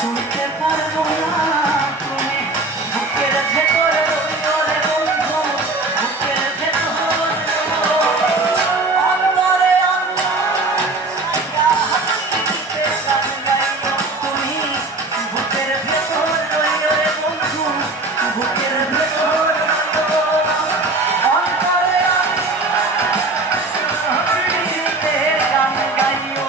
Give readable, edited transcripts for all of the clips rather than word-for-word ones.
শুনতে পারবো না তুমি বুকের ভেতর রইও রে বন্ধু, বুকের ভেতর অন্তরে হাসিতে গান গাইও তুমি বুকের ভেতর রইও রে বন্ধু, বুকের ভেতর অন্তরে হাসিতে গান গাইও।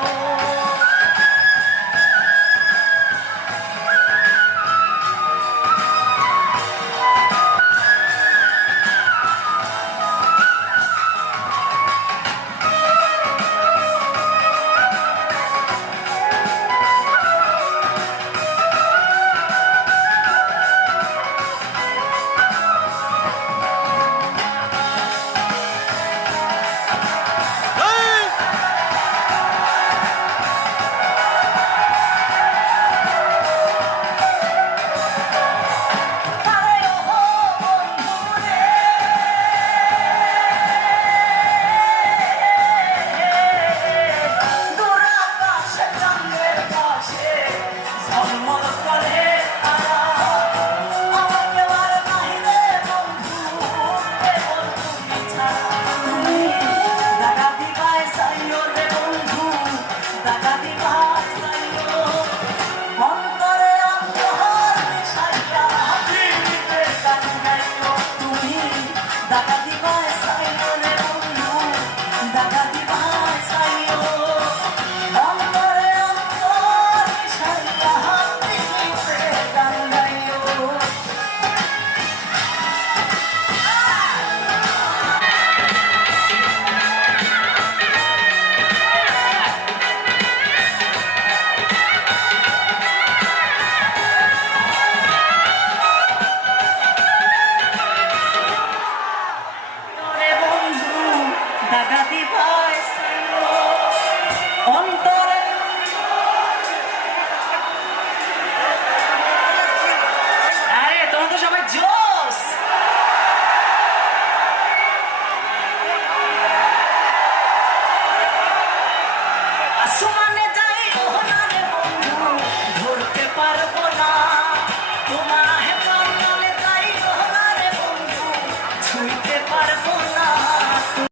দাগা